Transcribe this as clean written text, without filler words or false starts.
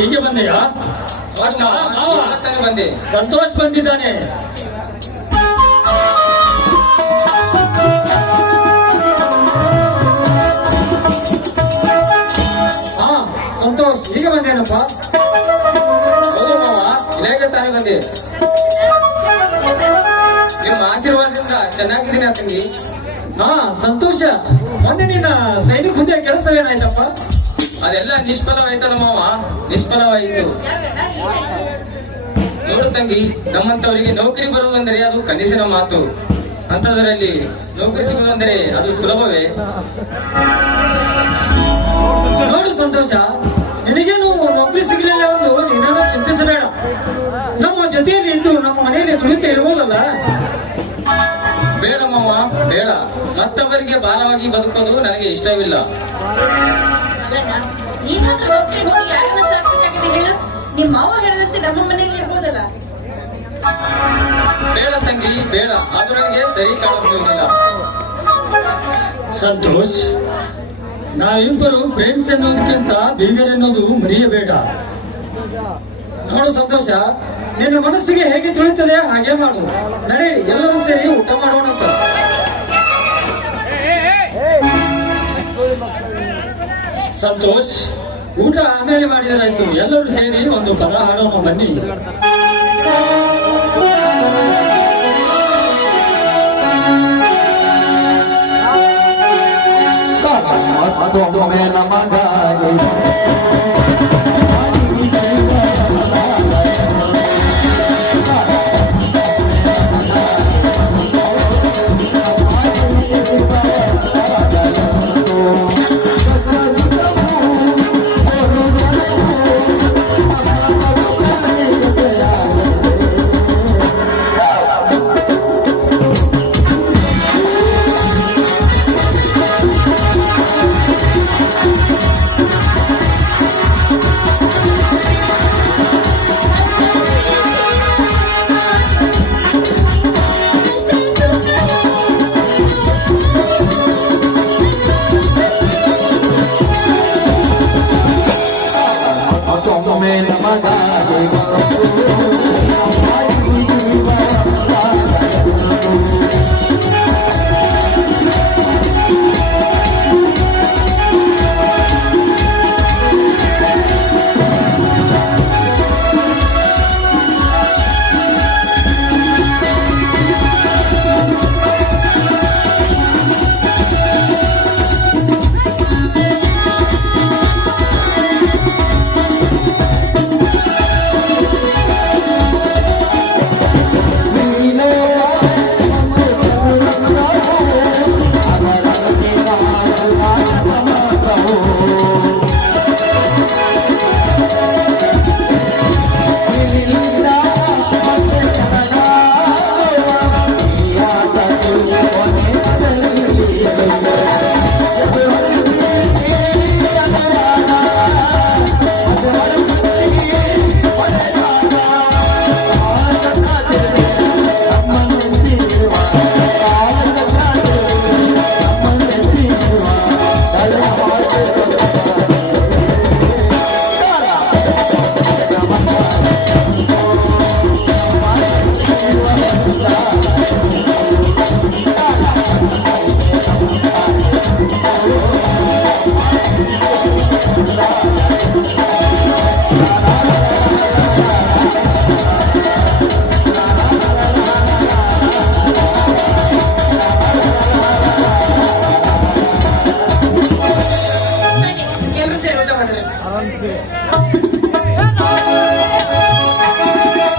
ಹೀಗೆ ಬಂದೆಯಾ? ಬಂದೆ. ಸಂತೋಷ್ ಬಂದಿದ್ದಾನೆ. ಹಾ ಸಂತೋಷ್ ಈಗ ಬಂದೇನಪ್ಪ? ಹೌದು ಮಾವ, ಇಲಾಖೆ ತಾನೇ ಬಂದೆ. ನಿಮ್ಮ ಆಶೀರ್ವಾದದಿಂದ ಚೆನ್ನಾಗಿದ್ದೀನಿ ತಂಗಿ. ಹಾ ಸಂತೋಷ, ಮೊನ್ನೆ ನಿನ್ನ ಸೈನಿಕ ಹುದ್ದೆ ಕೆಲಸ ಏನಾಯ್ತಪ್ಪ? ಅದೆಲ್ಲ ನಿಷ್ಫಲವಾಯ್ತಲ್ಲ ಮಾವ, ನಿಷ್ಫಲವಾಯಿತು. ನೋಡು ತಂಗಿ, ನಮ್ಮಂತವರಿಗೆ ನೌಕರಿ ಬರುವುದಂದರೆ ಅದು ಕನಸಿನ ಮಾತು. ಅಂತದರಲ್ಲಿ ನೌಕರಿ ಸಿಗುವುದಂದರೆ ಅದು ಸುಲಭವೇ? ನೋಡು ಸಂತೋಷ, ನಿನಗೇನು ನೌಕರಿ ಸಿಗಲಿಲ್ಲ ಎಂದು ನೀನನ್ನು ಚಿಂತಿಸಬೇಡ. ನಮ್ಮ ಜೊತೆಯಲ್ಲಿ ಇದ್ದು ನಮ್ಮ ಮನೆಯಲ್ಲಿ ದುಡಿತ ಇರುವುದಲ್ಲ. ಬೇಡ ಮಾವ, ಬೇಡ. ಮತ್ತೊಬ್ಬರಿಗೆ ಭಾರವಾಗಿ ಬದುಕೋದು ನನಗೆ ಇಷ್ಟವಿಲ್ಲ. ನಿಮ್ಮ ಮಾವ ಹೇಳದಂತೆ ನಮ್ಮ ಮನೆಯಲ್ಲಿ ಇರ್ಬೋದಲ್ಲ. ಬೇಡ ತಂಗಿ, ಬೇಡ. ಅದು ನನಗೆ ಸರಿ ಕಾಣಿಸುವುದಿಲ್ಲ. ಸಂತೋಷ್, ನಾವಿಬ್ಬರು ಫ್ರೆಂಡ್ಸ್ ಎನ್ನುವುದಕ್ಕಿಂತ ಬೀಗರ್ ಎನ್ನುವುದು ಮರೆಯಬೇಡ. ನೋಡು ಸಂತೋಷ, ನಿನ್ನ ಮನಸ್ಸಿಗೆ ಹೇಗೆ ತಿಳಿಯುತ್ತದೆ ಹಾಗೆ ಮಾಡು. ನಡೆ, ಎಲ್ಲರೂ ಸೇರಿ ಊಟ ಮಾಡೋಣಂತ. ಸಂತೋಷ್, ಊಟ ಆಮೇಲೆ ಮಾಡಿದರಾಯ್ತು. ಎಲ್ಲರೂ ಸೇರಿ ಒಂದು ಪದ ಹಾಡೋಣ ಬನ್ನಿ. me la